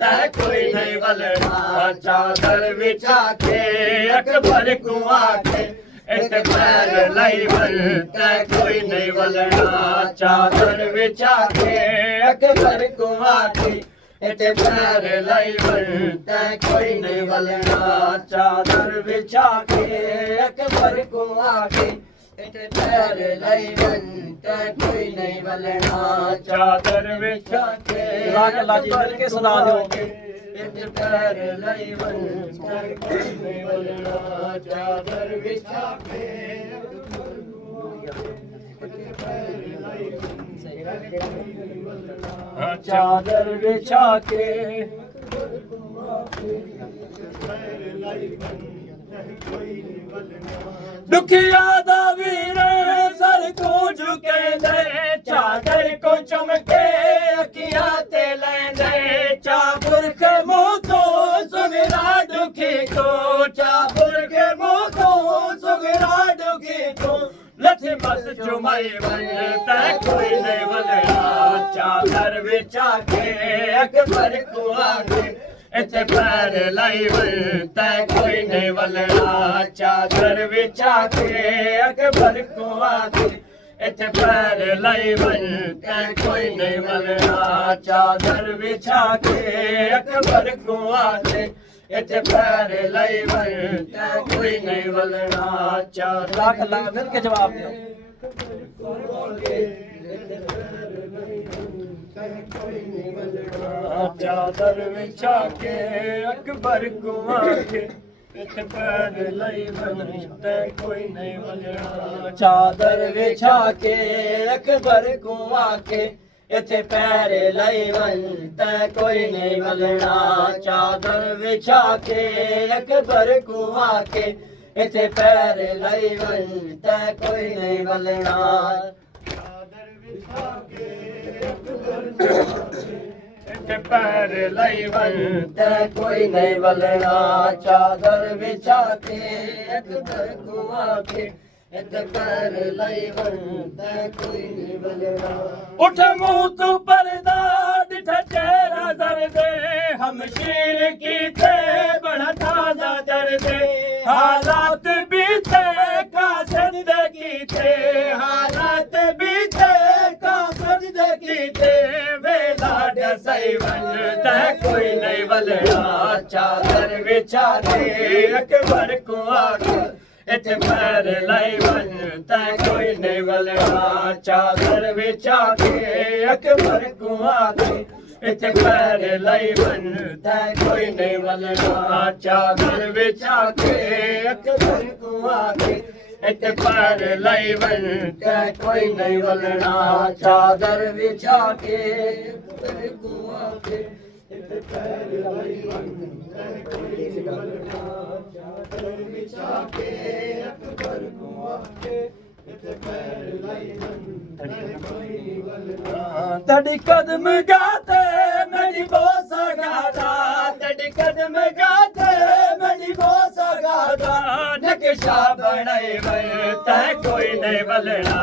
तै कोई नहीं वलना चादर बिछा के अकबर को आके इत्थे पैर लाई वन तै कोई नहीं वलना चादर बिछा के अकबर को आके इत्थे पैर लाई वन तै कोई नहीं वलना चादर बिछा के अकबर को आके इत्थे पैर लाई वन तै कोई नहीं वलना चादर बिछा के अल्लाह जी मिल के सुना दो इत्थे पैर लाई वन तै कोई नहीं वलना चादर बिछा के चादर बिछा के दुखिया दा वीर सर को झुके दे चादर को चमके अखियां ते लेंदे चाबुर के मुंह तो सुगरा दुखी को चाबुर के मुंह तो सुगरा दुखी को लथे बस जुमाई बन तै कोई नहीं वलना चादर बिछा के अकबर को आके इत्थे पैर लाई वन तै कोई नहीं वलना चादर बिछा के अकबर को आके इत्थे पैर लाई वन तै कोई नहीं वलना चादर बिछा के अकबर को आके इत्थे पैर लाई वन तै कोई नहीं वलना चादर लाख लाख मिल के जवाब दो चादर बिछा के अकबर को आके इत्थे पैर लाई वन तै कोई नहीं वलना चादर बिछा के अकबर को आके इत्थे पैर लाई वन तै कोई नहीं वलना चादर बिछा के अकबर को आके इत्थे पैर लाई वन तै कोई नहीं वलना चादर बिछा के इत्थे पैर लाई वन तै कोई नहीं वलना चादर बिछा के अकबर को आके इत्थे पैर लाई वन तै कोई नहीं वलना उठ मुंह तू पर्दा दिठा चेहरा दर्दे हम शीर की थे बड़ा ताजा दर्दे हालात बीते का सजदे की थे हालात बीते का सजदे की थे वेला सही वन तै कोई नहीं वलना चादर बिछा के अकबर को आके इत्थे पैर लाई वन तै कोई नहीं वलना चादर बिछा के अकबर को आके इत्थे पैर लाई वन तै कोई नहीं वलना चादर बिछा के अकबर को आके इत्थे पैर लाई वन तै कोई नहीं वलना चादर बिछा के अकबर को आके इत्थे पैर लाई वन तै कोई नहीं वलना चादर बिछा के अकबर को आके इत्थे पैर लाई वन तै कोई नहीं वलना तड़ी कदम गाते मेरी बोसा गाता तड़ी कदम गाते मेरी बोसा गाता नक्शा बनाई वन तै कोई नहीं वलना